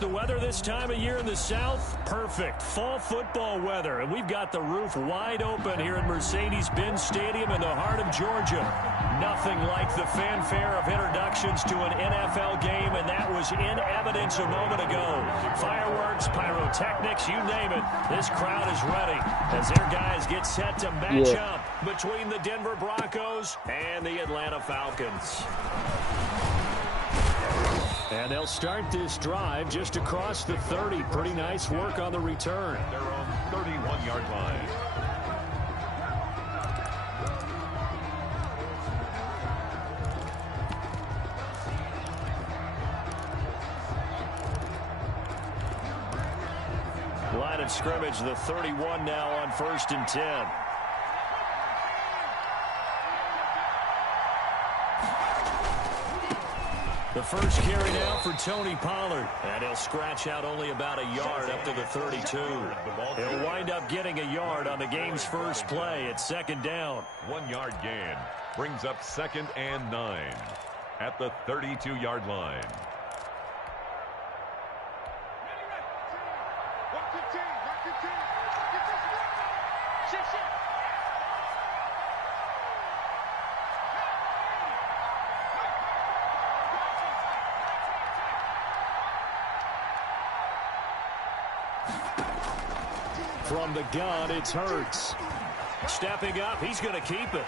The weather this time of year in the South, perfect. Fall football weather, and we've got the roof wide open here at Mercedes-Benz Stadium in the heart of Georgia. Nothing like the fanfare of introductions to an NFL game, and that was in evidence a moment ago. Fireworks, pyrotechnics, you name it. This crowd is ready as their guys get set to match up between the Denver Broncos and the Atlanta Falcons. And they'll start this drive just across the 30. Pretty nice work on the return. They're on 31-yard line. Line of scrimmage, the 31 now on 1st and 10. The first carry now for Tony Pollard. And he'll scratch out only about a yard up to the 32. He'll wind up getting a yard on the game's first play at 2nd down. 1-yard gain brings up 2nd and 9 at the 32-yard line. From the gun, it's Hurts. Stepping up, he's going to keep it.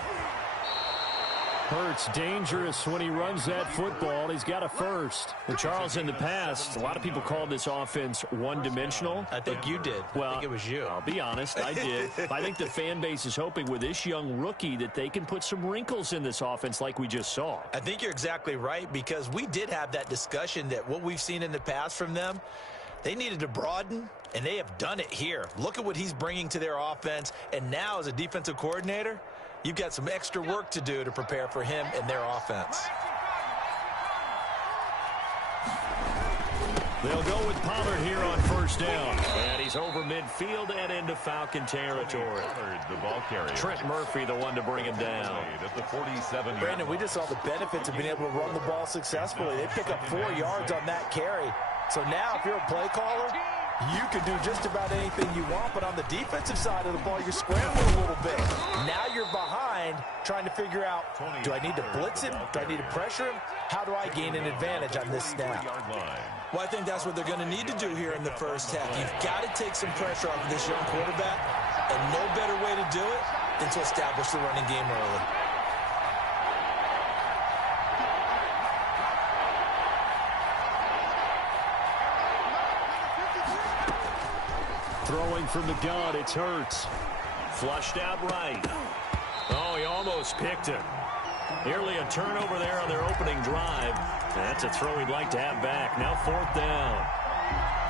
Hurts dangerous when he runs that football. He's got a first. And Charles, in the past, a lot of people called this offense one-dimensional. I think you did. Well, I think it was you. I'll be honest, I did. I think the fan base is hoping with this young rookie that they can put some wrinkles in this offense like we just saw. I think you're exactly right, because we did have that discussion that what we've seen in the past from them, they needed to broaden, and they have done it here. Look at what he's bringing to their offense, and now as a defensive coordinator, you've got some extra work to do to prepare for him and their offense. They'll go with Pollard here on 1st down. And he's over midfield and into Falcon territory. The ball carrier. Trent Murphy, the one to bring him down. At the 47. Brandon, we just saw the benefits of being able to run the ball successfully. They pick up 4 yards on that carry. So now if you're a play caller, you can do just about anything you want, but on the defensive side of the ball, you're scrambling a little bit. Now you're behind trying to figure out, do I need to blitz him? Do I need to pressure him? How do I gain an advantage on this snap? Well, I think that's what they're going to need to do here in the first half. You've got to take some pressure off of this young quarterback, and no better way to do it than to establish the running game early. Throwing from the gun, it's Hurts. Flushed out right. Oh, he almost picked it. Nearly a turnover there on their opening drive. That's a throw he'd like to have back. Now 4th down.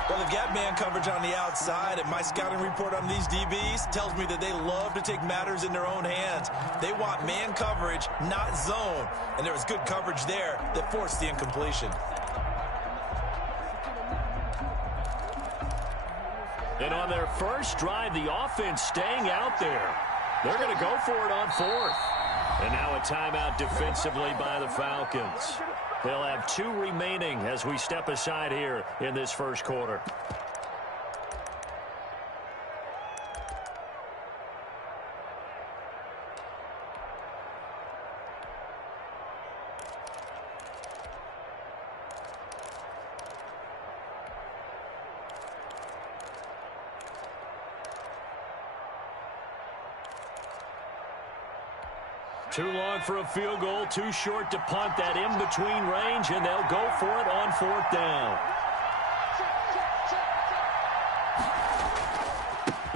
Well, they've got man coverage on the outside, and my scouting report on these DBs tells me that they love to take matters in their own hands. They want man coverage, not zone. And there was good coverage there that forced the incompletion. And on their first drive, the offense staying out there. They're going to go for it on 4th. And now a timeout defensively by the Falcons. They'll have 2 remaining as we step aside here in this first quarter. Too long for a field goal, too short to punt. That in-between range, and they'll go for it on 4th down.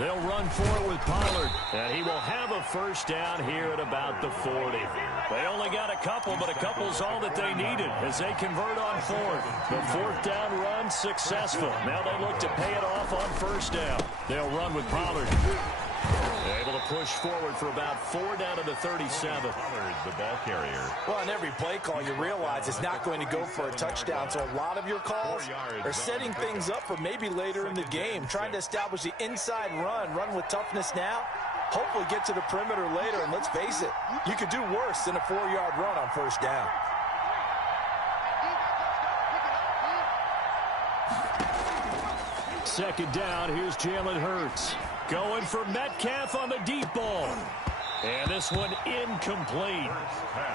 They'll run for it with Pollard, and he will have a first down here at about the 40. They only got a couple, but a couple's all that they needed as they convert on 4th. The 4th down run successful. Now they look to pay it off on 1st down. They'll run with Pollard. Able to push forward for about 4 down to the 37. The ball carrier. Well, on every play call, you realize it's not going to go for a touchdown. So a lot of your calls are setting things up for maybe later in the game, trying to establish the inside run with toughness now. Hopefully get to the perimeter later, and let's face it, you could do worse than a 4-yard run on 1st down. second down. Here's Jalen Hurts. Going for Metcalf on the deep ball. And this one incomplete.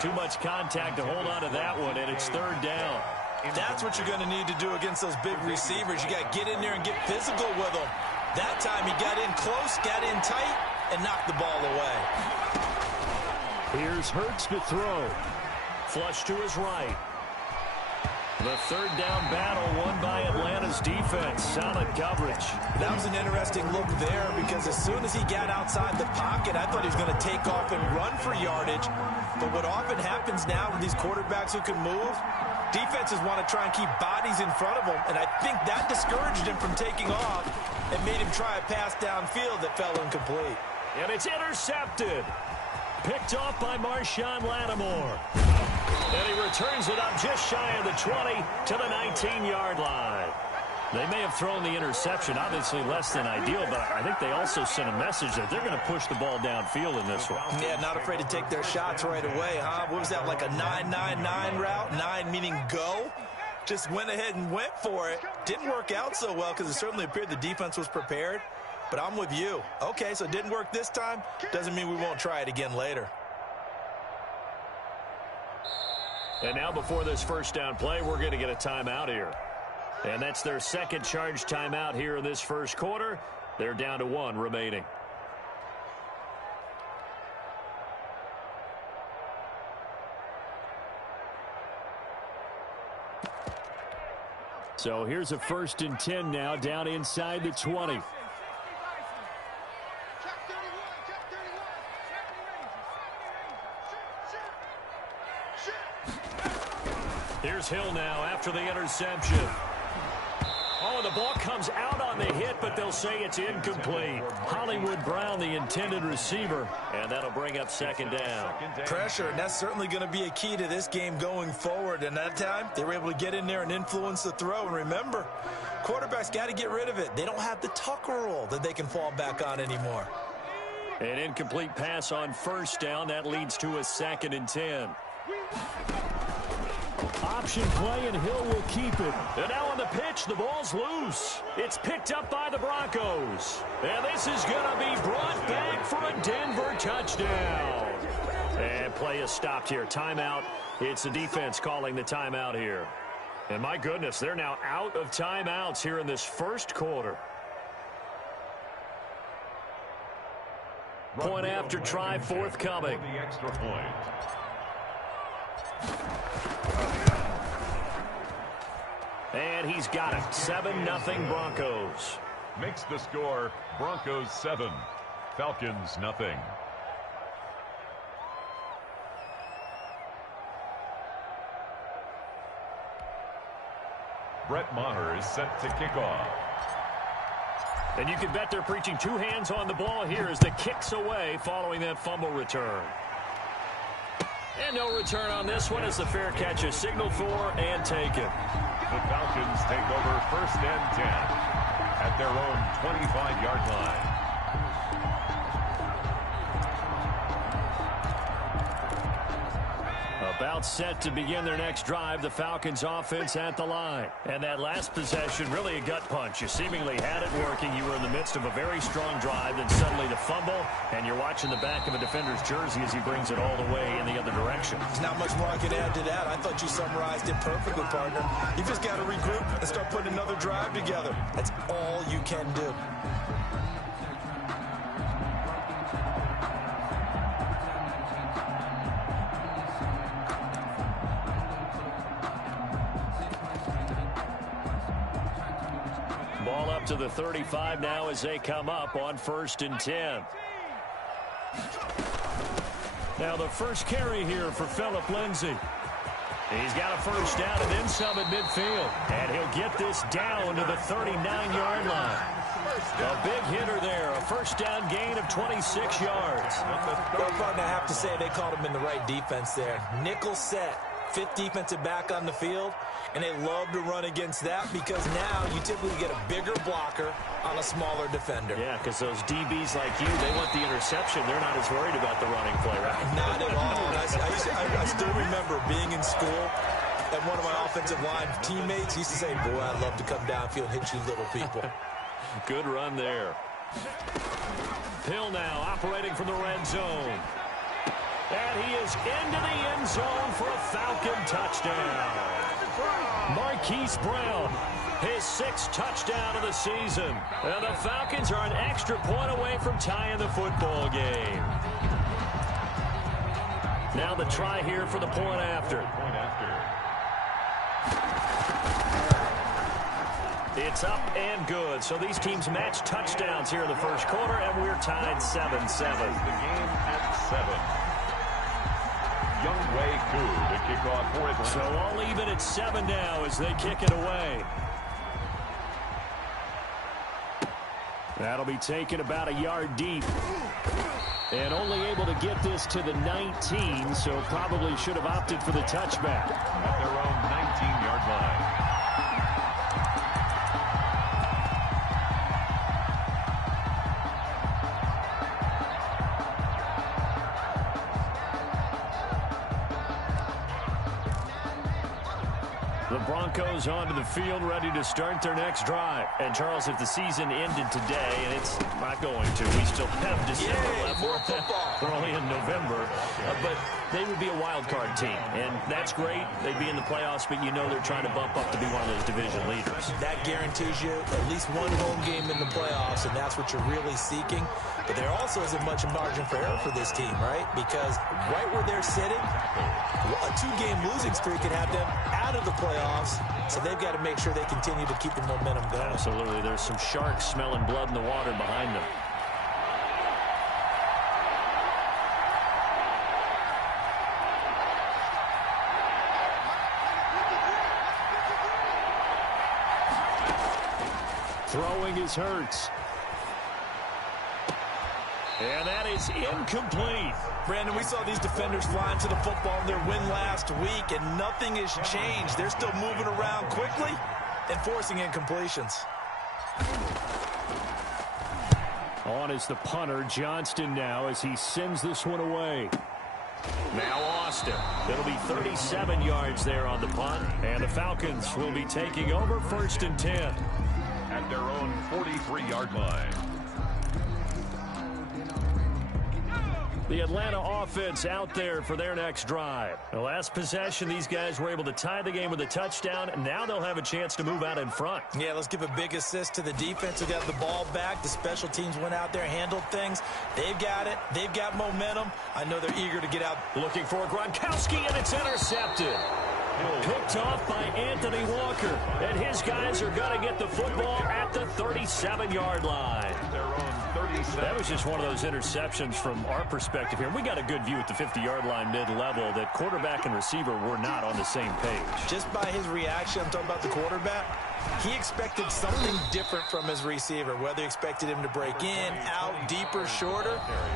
Too much contact to hold on to that one, and it's third down. That's what you're going to need to do against those big receivers. You got to get in there and get physical with them. That time he got in close, got in tight, and knocked the ball away. Here's Hurts to throw. Flush to his right. The third down battle won by Atlanta's defense. Solid coverage. That was an interesting look there because as soon as he got outside the pocket, I thought he was going to take off and run for yardage. But what often happens now with these quarterbacks who can move, defenses want to try and keep bodies in front of them, and I think that discouraged him from taking off and made him try a pass downfield that fell incomplete. And it's intercepted. Picked off by Marshawn Lattimore. And he returns it up just shy of the 20 to the 19-yard line. They may have thrown the interception, obviously less than ideal, but I think they also sent a message that they're going to push the ball downfield in this one. Yeah, not afraid to take their shots right away, huh? What was that, like a 9-9-9 route? 9 meaning go? Just went ahead and went for it. Didn't work out so well because it certainly appeared the defense was prepared. But I'm with you. Okay, so it didn't work this time. Doesn't mean we won't try it again later. And now before this first down play, we're going to get a timeout here. And that's their second charge timeout here in this first quarter. They're down to 1 remaining. So here's a 1st and 10 now down inside the 20. Here's Hill now after the interception. Oh, the ball comes out on the hit, but they'll say it's incomplete. Hollywood Brown, the intended receiver, and that'll bring up second down. Pressure, and that's certainly going to be a key to this game going forward. And that time, they were able to get in there and influence the throw. And remember, quarterbacks got to get rid of it. They don't have the Tucker rule that they can fall back on anymore. An incomplete pass on first down. That leads to a 2nd and 10. Option play, and Hill will keep it. And now on the pitch, the ball's loose. It's picked up by the Broncos. And this is going to be brought back for a Denver touchdown. And play is stopped here. Timeout. It's the defense calling the timeout here. And my goodness, they're now out of timeouts here in this first quarter. Point after try forthcoming. The extra point. And he's got it. 7-0 Broncos. Makes the score Broncos 7, Falcons nothing. Brett Maher is set to kick off. And you can bet they're preaching 2 hands on the ball here as the kick's away following that fumble return. And no return on this one as the fair catch is signaled for and taken. The Falcons take over 1st and 10 at their own 25-yard line. About set to begin their next drive, the Falcons offense at the line. And that last possession, really a gut punch. You seemingly had it working. You were in the midst of a very strong drive, then suddenly the fumble, and you're watching the back of a defender's jersey as he brings it all the way in the other direction. There's not much more I can add to that. I thought you summarized it perfectly, partner. You just got to regroup and start putting another drive together. That's all you can do. Ball up to the 35 now as they come up on 1st and 10. Now the first carry here for Phillip Lindsay. He's got a first down and then some at midfield. And he'll get this down to the 39-yard line. A big hitter there. A first down gain of 26 yards. Well, partner, I have to say they called him in the right defense there. Nickel set. 5th defensive back on the field. And they love to run against that because now you typically get a bigger blocker on a smaller defender. Yeah, because those DBs like you, they want the interception. They're not as worried about the running play, right? Not at all. I still remember being in school and one of my offensive line teammates used to say, boy, I'd love to come downfield and hit you little people. Good run there. Hill now operating from the red zone. And he is into the end zone for a Falcon touchdown. Marquise Brown, his 6th touchdown of the season. And the Falcons are an extra point away from tying the football game. Now the try here for the point after. It's up and good. So these teams match touchdowns here in the first quarter, and we're tied 7-7. The game at 7. Wk9 to kick off for Atlanta. So all even at 7 now as they kick it away. That'll be taken about a yard deep. And only able to get this to the 19, so probably should have opted for the touchback. At their own 19-yard line. The Broncos onto the field, ready to start their next drive. And, Charles, if the season ended today, and it's not going to, we still have December left. More football. We're only in November. But they would be a wild card team, and that's great. They'd be in the playoffs, but you know they're trying to bump up to be one of those division leaders. That guarantees you at least one home game in the playoffs, and that's what you're really seeking. But there also isn't much margin for error for this team, right? Because right where they're sitting, a 2-game losing streak could have them out of the playoffs, so they've got to make sure they continue to keep the momentum going. Absolutely. There's some sharks smelling blood in the water behind them. Throwing is Hurts. And that is incomplete. Brandon, we saw these defenders flying to the football in their win last week, and nothing has changed. They're still moving around quickly and forcing incompletions. On is the punter, Johnston now, as he sends this one away. Now Austin. It'll be 37 yards there on the punt, and the Falcons will be taking over 1st and 10. At their own 43-yard line. The Atlanta offense out there for their next drive. The last possession, these guys were able to tie the game with a touchdown, and now they'll have a chance to move out in front. Yeah, let's give a big assist to the defense who got the ball back. The special teams went out there, handled things. They've got it. They've got momentum. I know they're eager to get out. Looking for Gronkowski, and it's intercepted. Picked off by Anthony Walker, and his guys are going to get the football at the 37-yard line. That was just one of those interceptions from our perspective here. We got a good view at the 50-yard line mid-level that quarterback and receiver were not on the same page. Just by his reaction, I'm talking about the quarterback, he expected something different from his receiver, whether he expected him to break in, out, deeper, shorter.